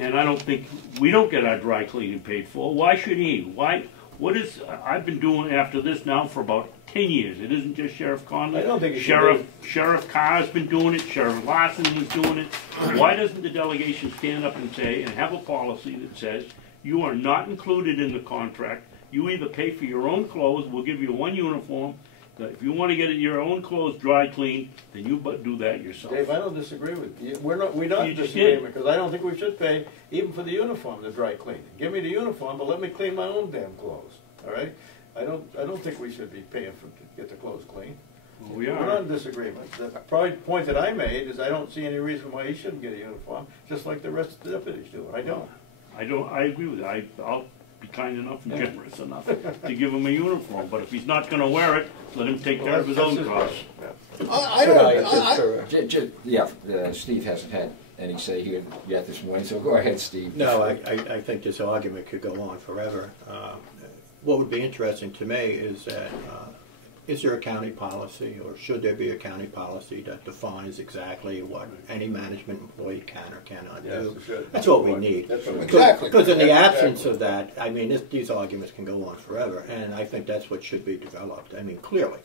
and I don't think, we don't get our dry cleaning paid for. Why should he? I've been doing after this now for about 10 years. It isn't just Sheriff Conley. I don't think Sheriff Carr's been doing it, Sheriff Larson was doing it. Why doesn't the delegation stand up and say, and have a policy that says, you are not included in the contract. You either pay for your own clothes, we'll give you one uniform. If you want to get your own clothes dry cleaned, then you do that yourself. Dave, I don't disagree with you. We're not disagreeing because I don't think we should pay even for the uniform, the dry cleaning. Give me the uniform, but let me clean my own damn clothes. All right? I don't think we should be paying to get the clothes clean. Well, we are. We're not in disagreement. The point that I made is I don't see any reason why he shouldn't get a uniform, just like the rest of the deputies do. I don't. I agree with that. I'll be kind enough and generous enough to give him a uniform, but if he's not going to wear it, let him take care of his own costs. Steve hasn't had any say here yet this morning, so go ahead, Steve. No, I think this argument could go on forever. What would be interesting to me is that is there a county policy, or should there be a county policy that defines exactly what any management employee can or cannot do? That's what we need. Exactly. Because in the absence of that, I mean, these arguments can go on forever, and I think that's what should be developed. I mean, clearly,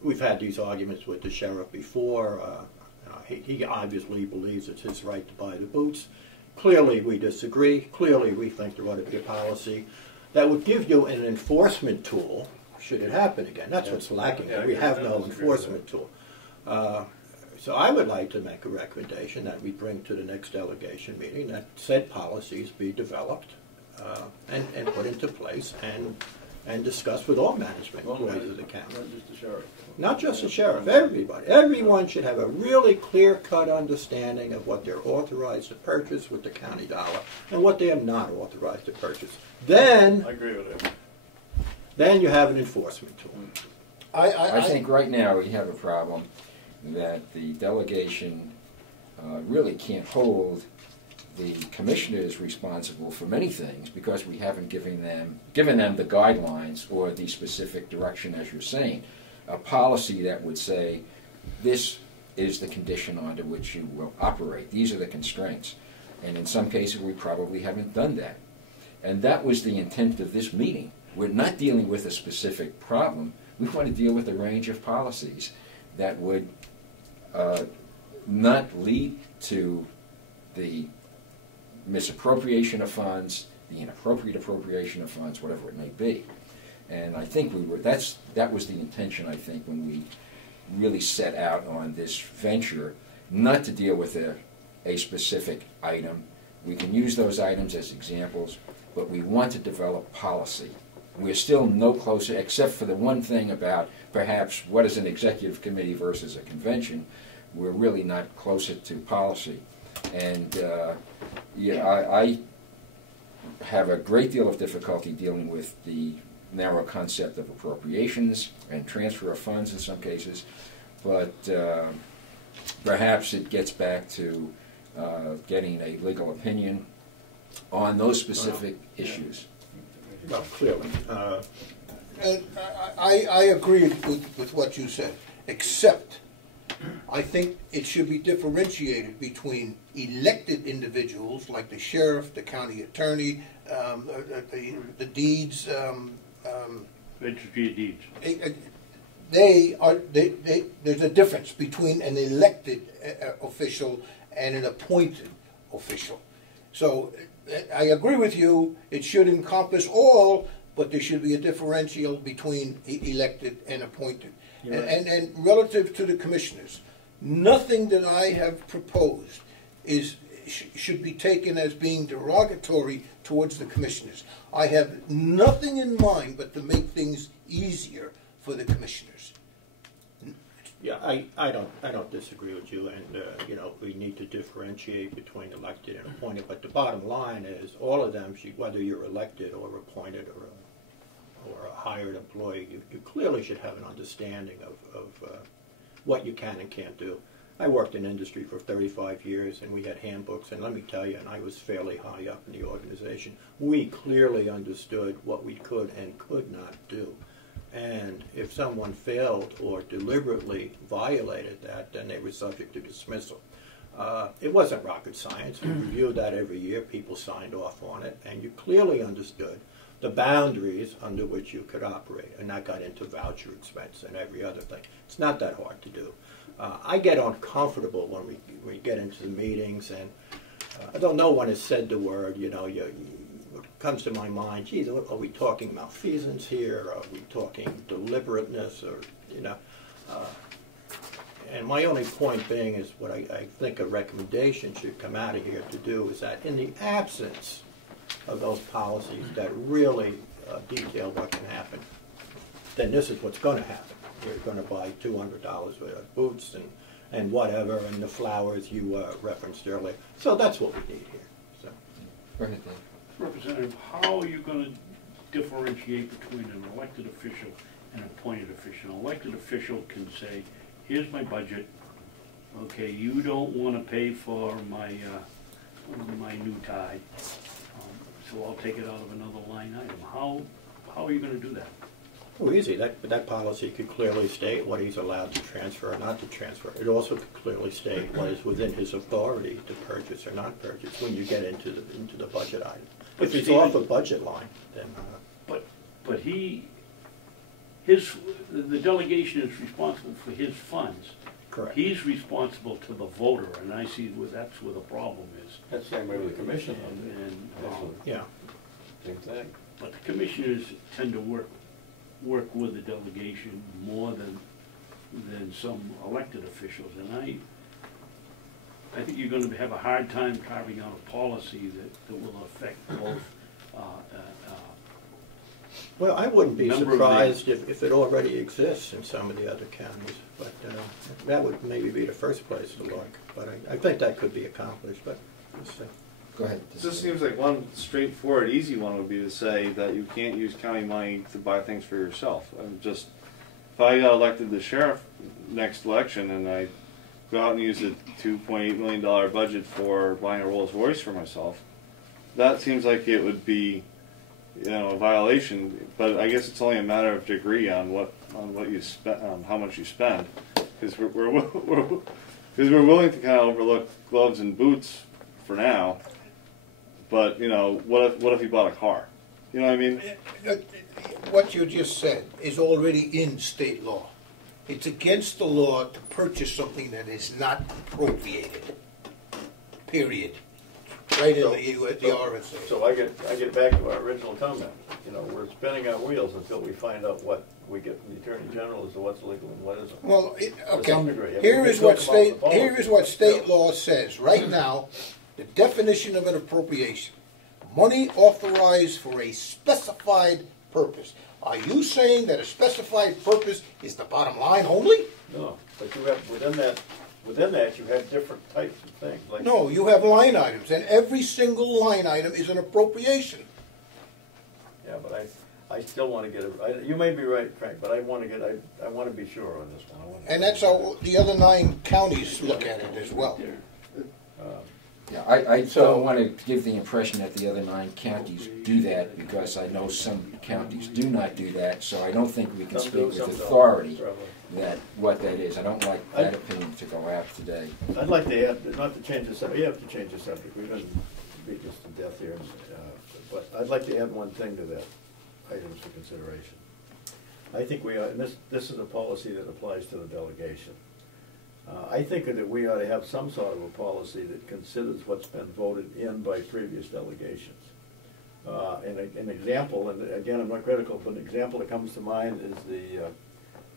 we've had these arguments with the sheriff before. He obviously believes it's his right to buy the boots. Clearly, we disagree. Clearly, we think there ought to be a policy that would give you an enforcement tool should it happen again. That's what's lacking. We have no enforcement tool. So I would like to make a recommendation that we bring to the next delegation meeting that said policies be developed and put into place and discussed with all management employees of the county. Not just the sheriff. Not just the sheriff, everybody. Everyone should have a really clear-cut understanding of what they're authorized to purchase with the county dollar and what they are not authorized to purchase. Then, I agree with it. Then you have an enforcement tool. I think right now we have a problem that the delegation really can't hold the commissioners responsible for many things because we haven't given them the guidelines or the specific direction, as you're saying, a policy that would say this is the condition under which you will operate. These are the constraints. And in some cases we probably haven't done that. And that was the intent of this meeting. We're not dealing with a specific problem. We want to deal with a range of policies that would not lead to the misappropriation of funds, the inappropriate appropriation of funds, whatever it may be. And I think that was the intention, I think, when we really set out on this venture, not to deal with a specific item. We can use those items as examples, but we want to develop policy. We're still no closer, except for the one thing about perhaps what is an executive committee versus a convention. We're really not closer to policy. And I have a great deal of difficulty dealing with the narrow concept of appropriations and transfer of funds in some cases, but perhaps it gets back to getting a legal opinion on those specific issues. Well, clearly. And I agree with what you said, except I think it should be differentiated between elected individuals like the sheriff, the county attorney, the deeds. Registry of Deeds. There's a difference between an elected official and an appointed official. So I agree with you, it should encompass all, but there should be a differential between elected and appointed. And relative to the commissioners, nothing that I have proposed should be taken as being derogatory towards the commissioners. I have nothing in mind but to make things easier for the commissioners. Yeah, I don't disagree with you, and we need to differentiate between elected and appointed. But the bottom line is, all of them, whether you're elected or appointed or a hired employee, you clearly should have an understanding of what you can and can't do. I worked in industry for 35 years, and we had handbooks, and let me tell you, and I was fairly high up in the organization, we clearly understood what we could and could not do. And if someone failed or deliberately violated that, then they were subject to dismissal. It wasn't rocket science. We reviewed that every year. People signed off on it, and you clearly understood the boundaries under which you could operate, and that got into voucher expense and every other thing. It's not that hard to do. I get uncomfortable when we get into the meetings, and I don't know when it's said the word, what comes to my mind, geez, are we talking malfeasance here? Are we talking deliberateness? Or, and my only point being is what I think a recommendation should come out of here to do is that in the absence of those policies that really detail what can happen, then this is what's going to happen. We're going to buy $200 worth of boots and whatever, and the flowers you referenced earlier. So that's what we need here. So. Go ahead, Dave. Representative, how are you going to differentiate between an elected official and an appointed official? An elected official can say, here's my budget, okay, you don't want to pay for my new tie, so I'll take it out of another line item. How are you going to do that? Well, easy. That policy could clearly state what he's allowed to transfer or not to transfer. It also could clearly state what is within his authority to purchase or not purchase when you get into the budget item. If he's off a budget line, then. But the delegation is responsible for his funds. Correct. He's responsible to the voter, and I see that's where the problem is. That's the same way with the commission. Yeah. Same thing. But the commissioners tend to work with the delegation more than some elected officials, and I think you're going to have a hard time carving out a policy that will affect both. Well, I wouldn't be surprised if it already exists in some of the other counties, but that would maybe be the first place to look. But I think that could be accomplished, but we'll see. Go ahead. It just seems like one straightforward, easy one would be to say that you can't use county money to buy things for yourself. If I got elected the sheriff next election and I go out and use a $2.8 million budget for buying a Rolls Royce for myself, that seems like it would be, a violation. But I guess it's only a matter of degree on what you spend, on how much you spend, because we're willing to kind of overlook gloves and boots for now. But what if you bought a car? You know what I mean? What you just said is already in state law. It's against the law to purchase something that is not appropriated. Period. Right in the RSA. So I get back to our original comment. We're spinning our wheels until we find out what we get from the Attorney General as to what's legal and what isn't. Well, To some degree. here is what state law says right now. The definition of an appropriation: money authorized for a specified purpose. Are you saying that a specified purpose is the bottom line only? No, but you have within that you have different types of things. Like No, you have line items, and every single line item is an appropriation. Yeah, but I still want to get it. You may be right, Frank, but I want to be sure on this one. And that's how the other 9 counties look at it as well. Yeah, I don't want to give the impression that the other 9 counties do that, because I know some counties do not do that, so I don't think we can speak with authority that what that is. I don't like that opinion to go out today. I'd like to add, not to change the subject, we have to change the subject, we're going to beat this to death here, but I'd like to add one thing to that, items for consideration. I think we ought, and this is a policy that applies to the delegation. I think that we ought to have some sort of a policy that considers what's been voted in by previous delegations. An example, and again, I'm not critical, but an example that comes to mind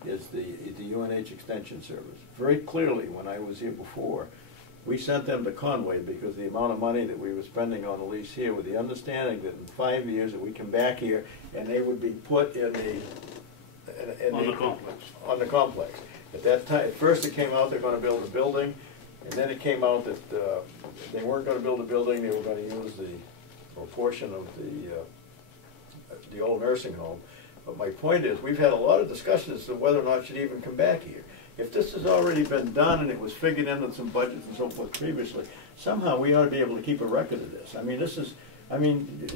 is the UNH Extension Service. Very clearly, when I was here before, we sent them to Conway because the amount of money that we were spending on the lease here, with the understanding that in 5 years that we come back here and they would be put in On the complex. On the complex. At that time, at first it came out they're going to build a building, and then it came out that they weren't going to build a building, they were going to use a portion of the old nursing home. But my point is, we've had a lot of discussions as to whether or not it should even come back here. If this has already been done and it was figured into some budgets and so forth previously, somehow we ought to be able to keep a record of this. I mean,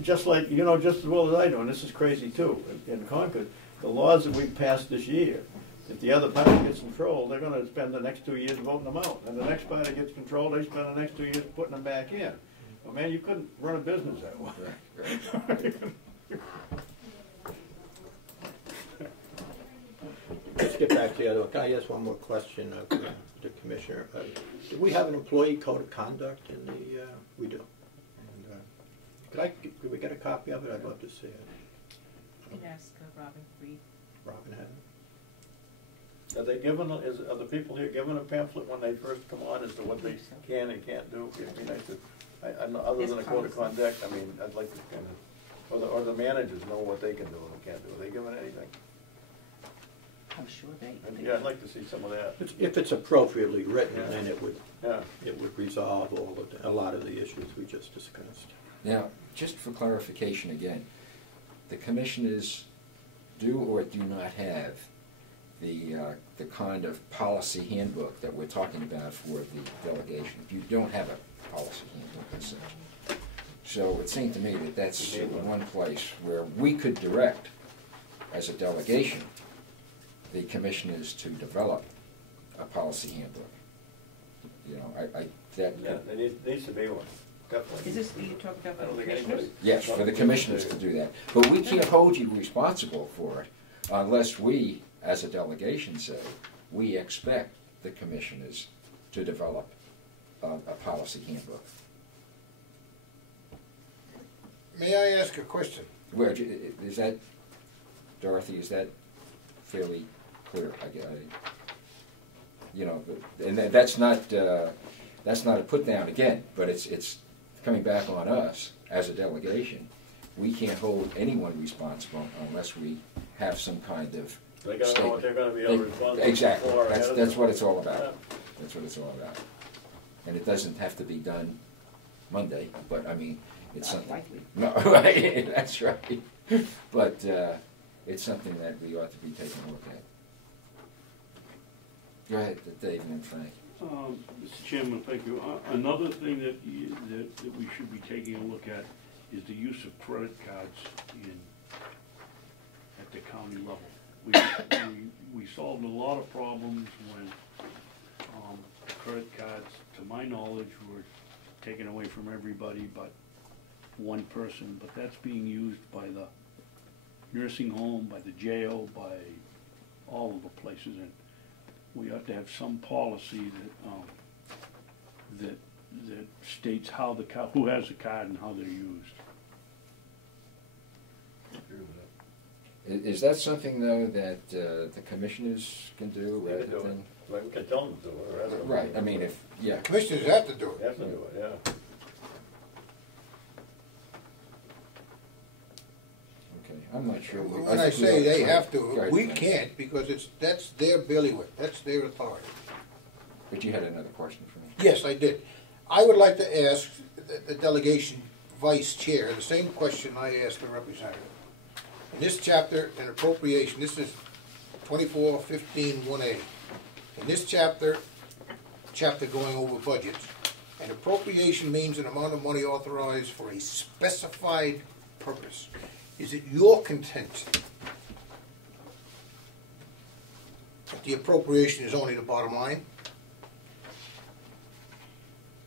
just like, just as well as I do, and this is crazy too, in Concord, the laws that we've passed this year If the other party gets control, they're gonna spend the next 2 years voting them out. And the next party gets control, they spend the next 2 years putting them back in. Well, man, you couldn't run a business that way. Let's get back to the other one. Can I ask one more question of the commissioner? Do we have an employee code of conduct in the, we do. And, could we get a copy of it? I'd love to see it. You can ask Robin Reed. Robin had it? Are they given, are the people here given a pamphlet when they first come on as to what they can and can't do? It'd be nice to, other than a code of conduct, I mean, I'd like to kind of, or the managers know what they can do and can't do. Are they given anything? I'm sure they. Yeah, I'd like to see some of that. If it's appropriately written, Yeah. then it would, Yeah. it would resolve a lot of the issues we just discussed. Now, just for clarification again, the commissioners do or do not have the kind of policy handbook that we're talking about for the delegation. You don't have a policy handbook as such. So it seemed to me that that's one place where we could direct, as a delegation, the commissioners to develop a policy handbook. You know, Yeah, there needs to be one, definitely. Is this, you talk about I don't the think commissioners? anybody. yes, for the commissioners to do that. But we can't hold you responsible for it unless we, as a delegation, say we expect the commissioners to develop a policy handbook. May I ask a question? Where is that, Dorothy? Is that fairly clear? You know, and that's not a put down again, but it's coming back on us as a delegation. We can't hold anyone responsible unless we have some kind of They gotta know what they're gonna be held responsible for. exactly. ahead of That's time. what it's all about. Yeah. That's what it's all about. And it doesn't have to be done Monday, but I mean, it's Not something. likely. No, right, that's right. But it's something that we ought to be taking a look at. Go ahead, Dave and then Frank. Mr. Chairman, thank you. Another thing that we should be taking a look at is the use of credit cards at the county level. We solved a lot of problems when credit cards, to my knowledge, were taken away from everybody but one person, but that's being used by the nursing home, by the jail, by all of the places, and we ought to have some policy that states how who has the card and how they're used. Is that something, though, that the commissioners can do They rather can do it. than? Like, we can tell them to, or ask them. Right, I mean, if, yeah. Commissioners have to do They it. have to do it, yeah. Okay, I'm not sure. When I say they have Go to, ahead, we Frank. can't because that's their bailiwick, that's their authority. But you had another question for me. Yes, I did. I would like to ask the delegation vice chair the same question I asked the representative. In this chapter, an appropriation, this is 24-15-1A. In this chapter going over budgets, an appropriation means an amount of money authorized for a specified purpose. Is it your contention that the appropriation is only the bottom line?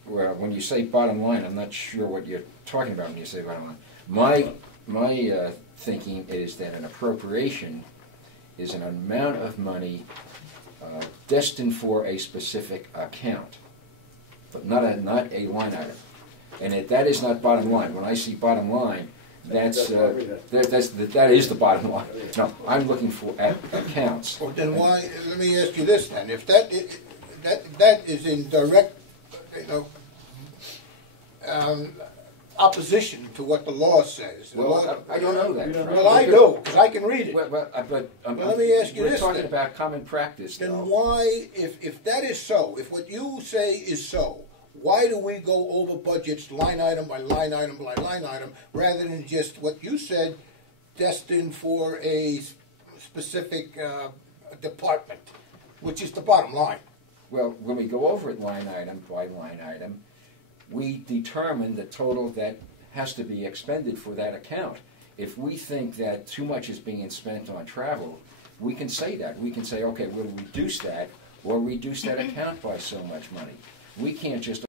Well, when you say bottom line, I'm not sure what you're talking about when you say bottom line. My thinking is that an appropriation is an amount of money destined for a specific account, but not a line item. And that is not bottom line. When I see bottom line, that is the bottom line. No, I'm looking for accounts. Well, then why, let me ask you this then, if that is in direct, opposition to what the law says. Well, I don't know that. Frank. Well, I do, because I can read it. But let me ask you we're this talking then. about common practice, Then though. why, if that is so, if what you say is so, why do we go over budgets line item by line item by line item, rather than just what you said, destined for a specific department, which is the bottom line? Well, when we go over it line item by line item, we determine the total that has to be expended for that account. If we think that too much is being spent on travel, we can say that. We can say, okay, we'll reduce that, or reduce that account by so much money. We can't just